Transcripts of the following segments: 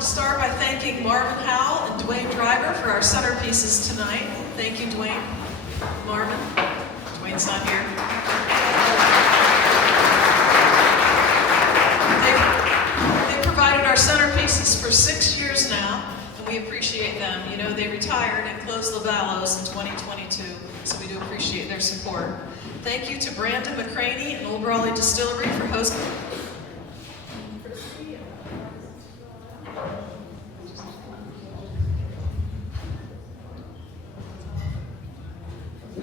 to start by thanking Marvin Howell and Dwayne Driver for our centerpieces tonight. Thank you, Dwayne. Marvin. Dwayne's not here. They provided our centerpieces for 6 years now, and we appreciate them. You know, they retired and closed Lavallo's in 2022, so we do appreciate their support. Thank you to Brandon McCraney and Old Raleigh Distillery for hosting.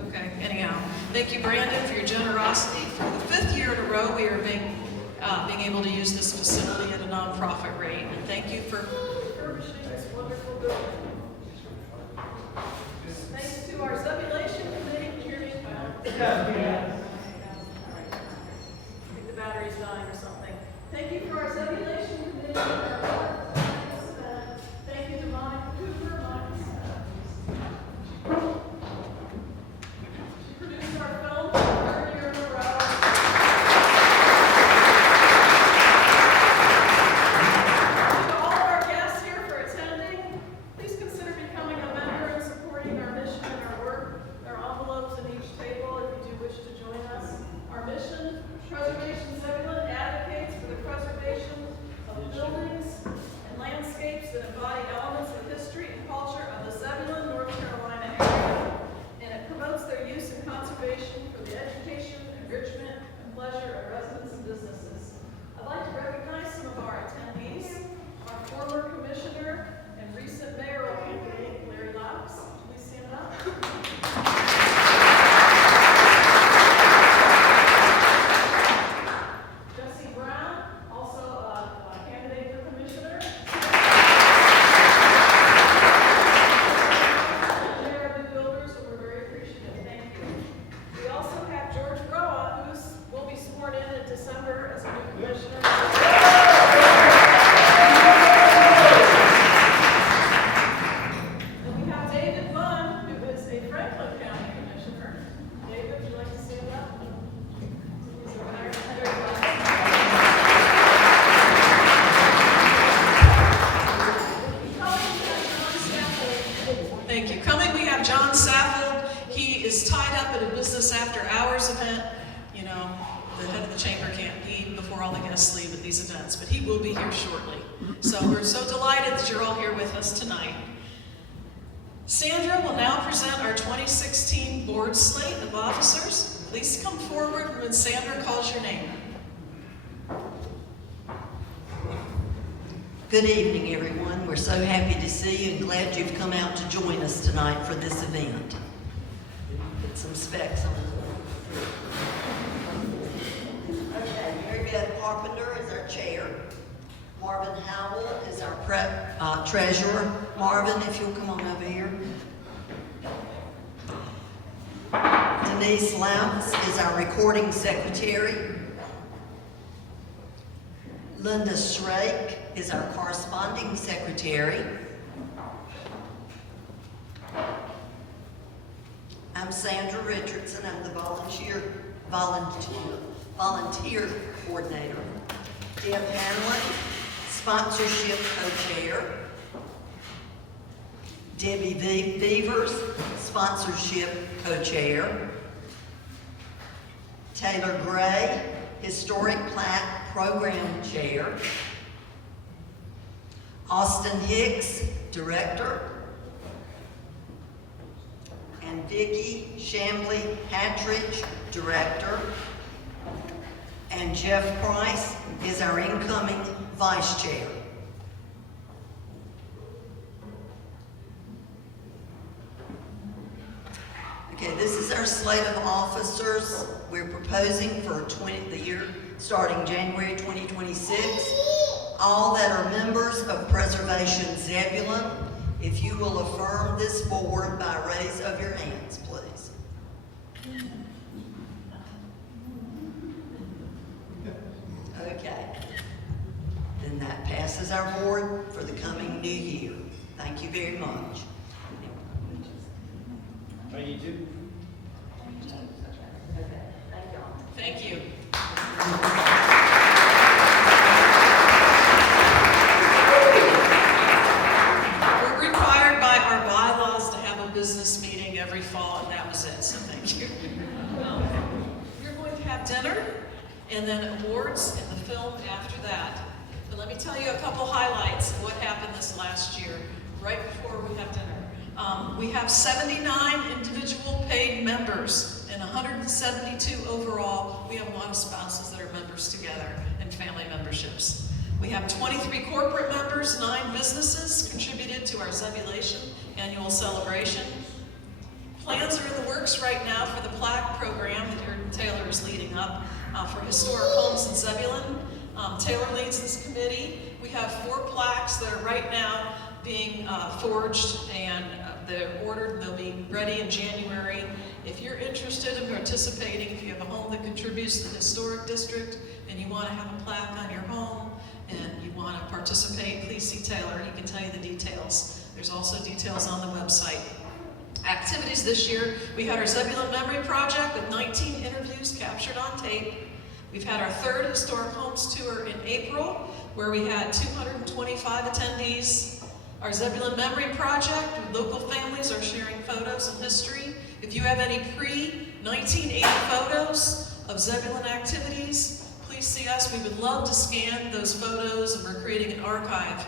Okay, anyhow, thank you, Brandon, for your generosity. For the 5th year in a row, we are being able to use this facility at a nonprofit rate. And thank you for refurbishing this wonderful building. Thanks to our Zebulon committee. I think the battery's dying or something. Thank you for our Zebulon committee. Thank you to Monica Cooper. She produced our film for the 3rd year in a row. To all of our guests here for attending, please consider becoming a member and supporting our mission and our work. There are envelopes in each table if you do wish to join us. Our mission, Preservation Zebulon, advocates for the preservation of buildings and landscapes that embody elements of history and culture of the Zebulon, North Carolina area, and it promotes their use and conservation for the education, enrichment, and pleasure of residents and businesses. I'd like to recognize some of our attendees. Our former commissioner and recent mayoral candidate, Larry Laux. Please stand up. Jesse Brown, also a candidate for commissioner. Mayor of the Builders, and we're very appreciative. Thank you. We also have George Roa, who will be sworn in December as a new commissioner. And we have David Bunn, who is a Franklin County commissioner. David, would you like to stand up? He's a retired Thank you. Coming, we have John Saffold. He is tied up at a business after hours event. You know, the head of the chamber can't be before all the guests leave at these events, but he will be here shortly. So we're so delighted that you're all here with us tonight. Sandra will now present our 2016 board slate of officers. Please come forward when Sandra calls your name. Good evening, everyone. We're so happy to see you and glad you've come out to join us tonight for this event. Put some specs on. Okay, Mary Beth Carpenter is our chair. Marvin Howell is our treasurer. Marvin, if you'll come on over here. Denise Lounce is our recording secretary. Linda Shrake is our corresponding secretary. I'm Sandra Richardson. I'm the volunteer coordinator. Deb Hanlon, sponsorship co-chair. Debbie Beavers, sponsorship co-chair. Taylor Gray, historic plaque program chair. Austin Hicks, director. And Vicki Shambly Hatridge, director. And Jeff Price is our incoming vice chair. Okay, this is our slate of officers. We're proposing for the year starting January 2026. All that are members of Preservation Zebulon, if you will affirm this board by a raise of your hands, please. Okay. Then that passes our board for the coming new year. Thank you very much. Are you too? Thank you. meeting every fall, and that was it, so thank you. You're going to have dinner, and then awards and the film after that. But let me tell you a couple highlights of what happened this last year, right before we have dinner. We have 79 individual paid members and 172 overall. We have a lot of spouses that are members together and family memberships. We have 23 corporate members, 9 businesses contributed to our Zebulon annual celebration. Plans are in the works right now for the plaque program that Aaron Taylor is leading up for historic homes in Zebulon. Taylor leads this committee. We have 4 plaques that are right now being forged, and they're ordered. They'll be ready in January. If you're interested in participating, if you have a home that contributes to the historic district and you want to have a plaque on your home and you want to participate, please see Taylor. He can tell you the details. There's also details on the website. Activities this year, we had our Zebulon Memory Project with 19 interviews captured on tape. We've had our 3rd Historic Homes Tour in April, where we had 225 attendees. Our Zebulon Memory Project with local families are sharing photos and history. If you have any pre-1980 photos of Zebulon activities, please see us. We would love to scan those photos, and we're creating an archive.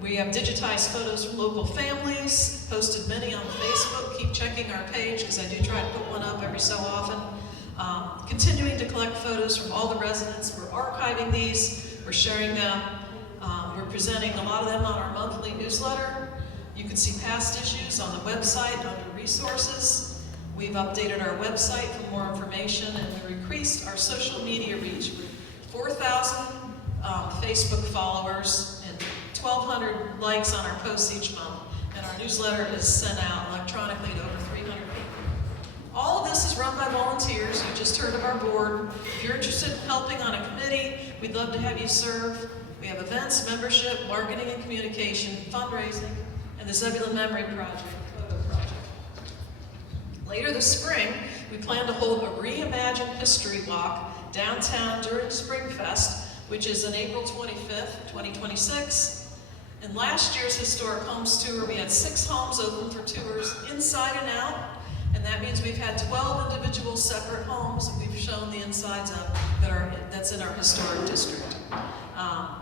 We have digitized photos from local families, posted many on Facebook. Keep checking our page because I do try to put one up every so often. Continuing to collect photos from all the residents. We're archiving these, we're sharing them. We're presenting a lot of them on our monthly newsletter. You can see past issues on the website under resources. We've updated our website for more information, and we increased our social media reach with 4,000 Facebook followers and 1,200 likes on our posts each month. And our newsletter is sent out electronically to over 300 people. All of this is run by volunteers. You just heard of our board. If you're interested in helping on a committee, we'd love to have you serve. We have events, membership, marketing and communication, fundraising, and the Zebulon Memory Project, photo project. Later this spring, we plan to hold a Reimagine History Walk downtown during Spring Fest, which is on April 25th, 2026. In last year's Historic Homes Tour, we had 6 homes open for tours inside and out, and that means we've had 12 individual separate homes that we've shown the insides of that's in our historic district.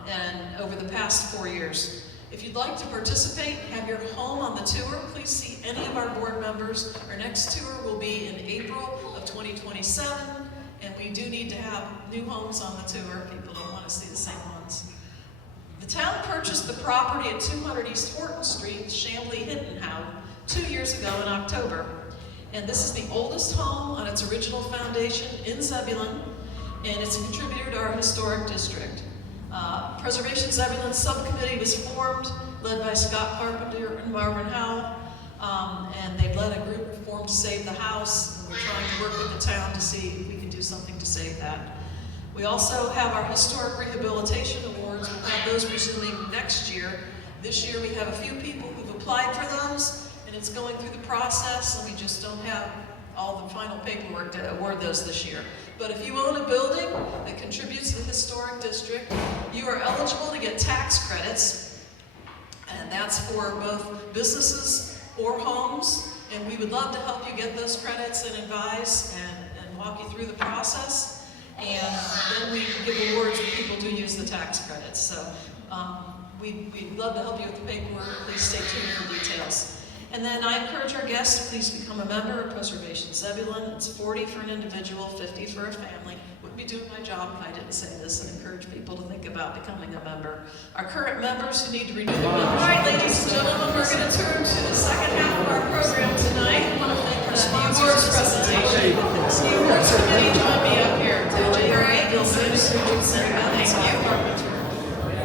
And over the past 4 years. If you'd like to participate, have your home on the tour, please see any of our board members. Our next tour will be in April of 2027, and we do need to have new homes on the tour. People don't want to see the same ones. The town purchased the property at 200 East Horton Street, Chamblee-Hittenhout, 2 years ago in October. And this is the oldest home on its original foundation in Zebulon, and it's a contributor to our historic district. Preservation Zebulon Subcommittee was formed, led by Scott Carpenter and Marvin Howe, and they've led a group formed to save the house. And we're trying to work with the town to see if we can do something to save that. We also have our Historic Rehabilitation Awards. We'll have those resuming next year. This year we have a few people who've applied for those, and it's going through the process, and we just don't have all the final paperwork to award those this year. But if you own a building that contributes to the historic district, you are eligible to get tax credits, and that's for both businesses or homes, and we would love to help you get those credits and advise and walk you through the process, and then we give awards when people do use the tax credits. So we'd love to help you with the paperwork. Please stay tuned for details. And then I encourage our guests to please become a member of Preservation Zebulon. It's $40 for an individual, $50 for a family. Wouldn't be doing my job if I didn't say this and encourage people to think about becoming a member. Our current members who need to renew their membership. All right, ladies and gentlemen, we're going to turn to the second half of our program tonight. I want to thank our sponsors presentation. The awards committee, join me up here. Jerry, Bill Sims, Richardson, thank you.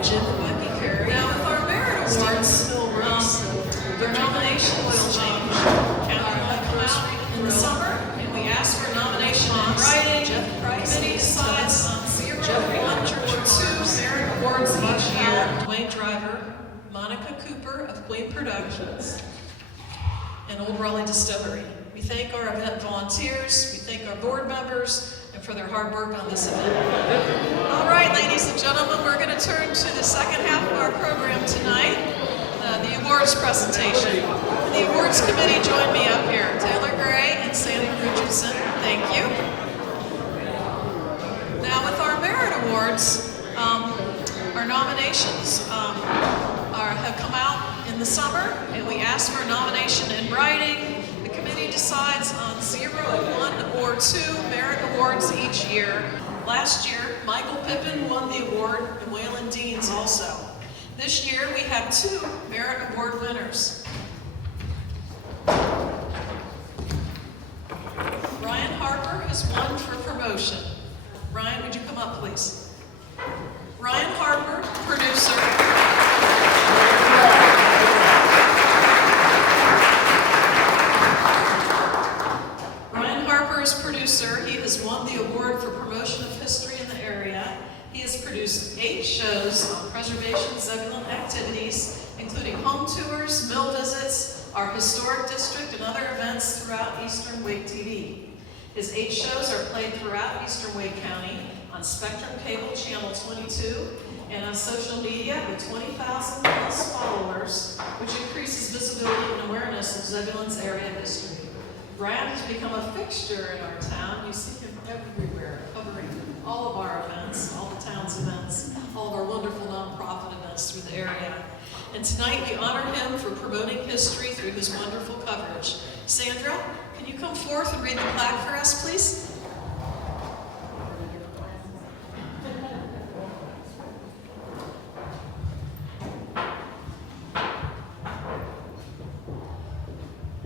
Jim and Becky Carey. Now, with our merit awards, their nomination will change. County will come out in the summer, and we ask for nomination in writing. Jeff Price, committee decides on 0, 1, or 2 merit awards each year. Dwayne Driver, Monica Cooper of Queen Productions, and Old Raleigh Distillery. We thank our event volunteers, we thank our board members, and for their hard work on this event. All right, ladies and gentlemen, we're going to turn to the second half of our program tonight. The awards presentation. And the the awards committee join me up here? Taylor Gray and Sandy Richardson. Thank you. Now with our merit awards, our nominations have come out in the summer, and we ask for a nomination in writing. The committee decides on 0, 1, or 2 merit awards each year. Last year, Michael Pippin won the award, and Waylon Deans also. This year, we have 2 merit award winners. Ryan Harper has won for promotion. Ryan, would you come up, please? Ryan Harper, producer. Ryan Harper is producer. He has won the award for promotion of history in the area. He has produced 8 shows on preservation Zebulon activities, including home tours, mill visits, our historic district, and other events throughout Eastern Wake TV. His 8 shows are played throughout Eastern Wake County on Spectrum Cable Channel 22 and on social media with 20,000 plus followers, which increases visibility and awareness of Zebulon's area history. Ryan has become a fixture in our town. You see him everywhere, covering all of our events, all the town's events, all of our wonderful nonprofit events through the area. And tonight we honor him for promoting history through his wonderful coverage. Sandra, can you come forth and read the plaque for us, please?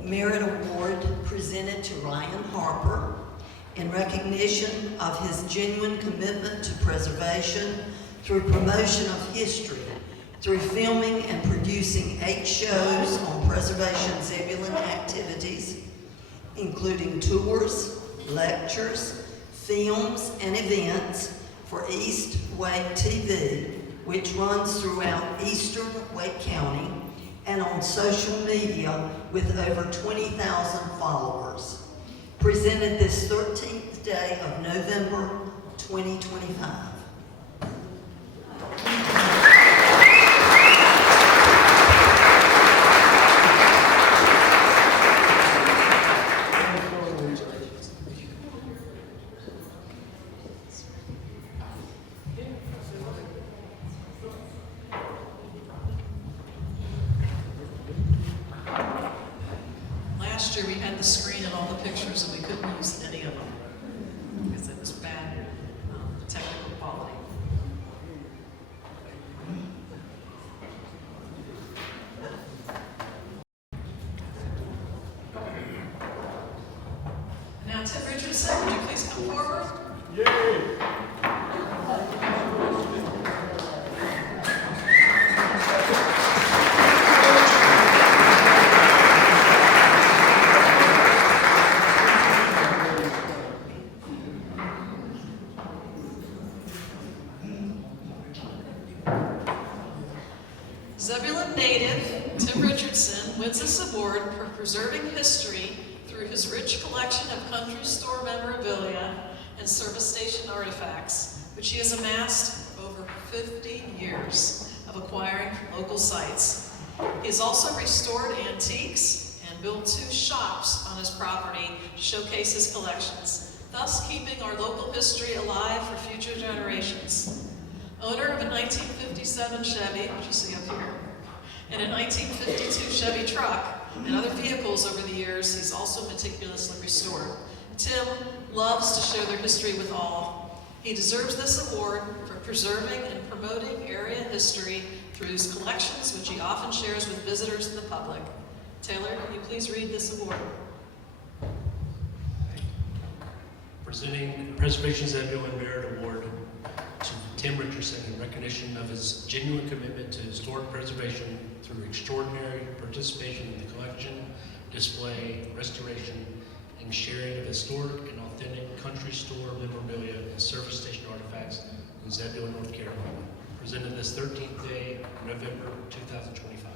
Merit Award presented to Ryan Harper in recognition of his genuine commitment to preservation through promotion of history, through filming and producing 8 shows on preservation Zebulon activities, including tours, lectures, films, and events for East Wake TV, which runs throughout Eastern Wake County, and on social media with over 20,000 followers. Presented this 13th day of November 2025. Last year we had the screen and all the pictures and we couldn't use any of them because it was bad technical quality. Now Tim Richardson, would you please come forward? Yay! Zebulon native Tim Richardson wins this award for preserving history through his rich collection of country store memorabilia and service station artifacts, which he has amassed over 50 years of acquiring from local sites. He has also restored antiques and built 2 shops on his property to showcase his collections, thus keeping our local history alive for future generations. Owner of a 1957 Chevy, which you see up here, and a 1952 Chevy truck, and other vehicles over the years he's also meticulously restored. Tim loves to share their history with all. He deserves this award for preserving and promoting area history through his collections, which he often shares with visitors and the public. Taylor, can you please read this award? Presenting the Preservation Zebulon Merit Award to Tim Richardson in recognition of his genuine commitment to historic preservation through extraordinary participation in the collection, display, restoration, and sharing of historic and authentic country store memorabilia and service station artifacts in Zebulon, North Carolina. Presented this 13th day of November 2025.